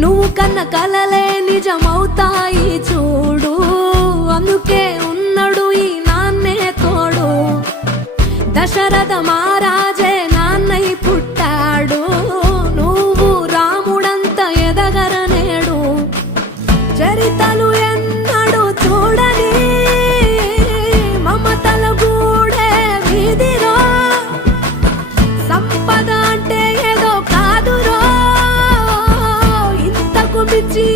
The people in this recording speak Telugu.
నువ్వు కన్న కలలే నిజమవుతాయి చూడు, అందుకే ఉన్నాడు ఈ నాన్నే తోడు. దశరథ మహారాజే నాన్నై పుట్టాడు, నువ్వు రాముడంత ఎదగరనేడు. చరితలు ఎన్నడు చూడని మమతల గూడే వీధిరో, సంపద అంటే ఏదో కాదురో, ఇంతకు మించి